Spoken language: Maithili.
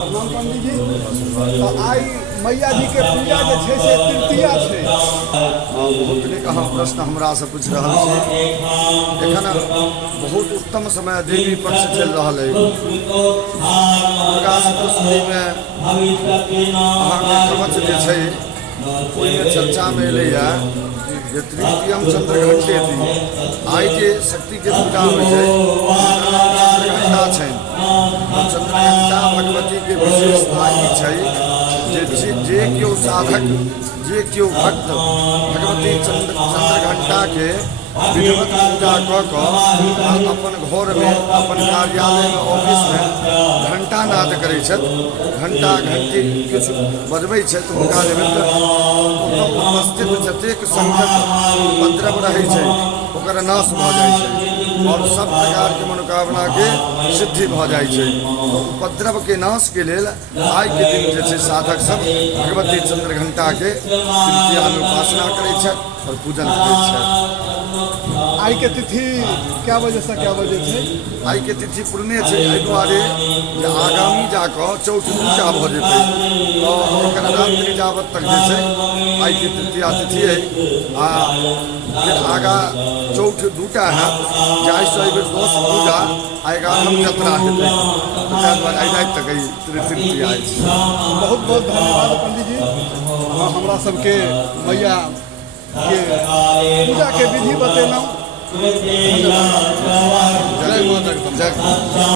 पंडित जी तो आई मैया जी के पूजा जे छै से तृतीया छै। बहुत नीक अहाँ प्रश्न हमरा से पूछ रहल छी। एखन बहुत उत्तम समय देवी पक्ष चल रहा है। दुर्गा सप्तशतीमे अहाँके कवच जे छै ओहिमे चर्चा में एलैया जे तृतीयम चंद्रघंटे थी। आई जे शक्ति के पूजा होइ छै चंद्रघंटा छै। चंद्रघंटा भगवती के विशेषता ई छै जे केओ साधक जे केओ भक्त भगवती चंद्रघंटा के विधिवत पूजा कऽ अपन घर में अपन कार्यालय में ऑफिस में घंटा नाद करै छथि, घंटा घंटी किछु बजबै छथि, हुनका निमित्त उपस्थित जतेक संकट उपद्रव रहै छै ओकर नाश भऽ जाइ छै और सब प्रकार के मनोकामना के सिद्धि भऽ जाइ छै। उपद्रव के नाश के लेल आइ के दिन जे छै साधक सब भगवती चंद्रघंटा के तृतीया में उपासना करै छथि और पूजन करै छथि। आई के तिथि क्या बजे से क्या बजे छै? आई के तिथि पूर्णे छै, एहि दुआरे जे आगामी जाकऽ चौठ दूटा भऽ जेतै तऽ एकर रात्रि जावत तक जे छै आई के तृतीया तिथि है। आ फिर आगा चौठ दूटा हैत जाहिसँ एहि बेर 10 पूजा आ 11 यात्रा हेतै। ताहि दुआरे आई राति तक तृतीया अछि। बहुत बहुत धन्यवाद पंडित जी, हमरा सबके मैया के पूजा के विधि बतेलहुँ। जय माता।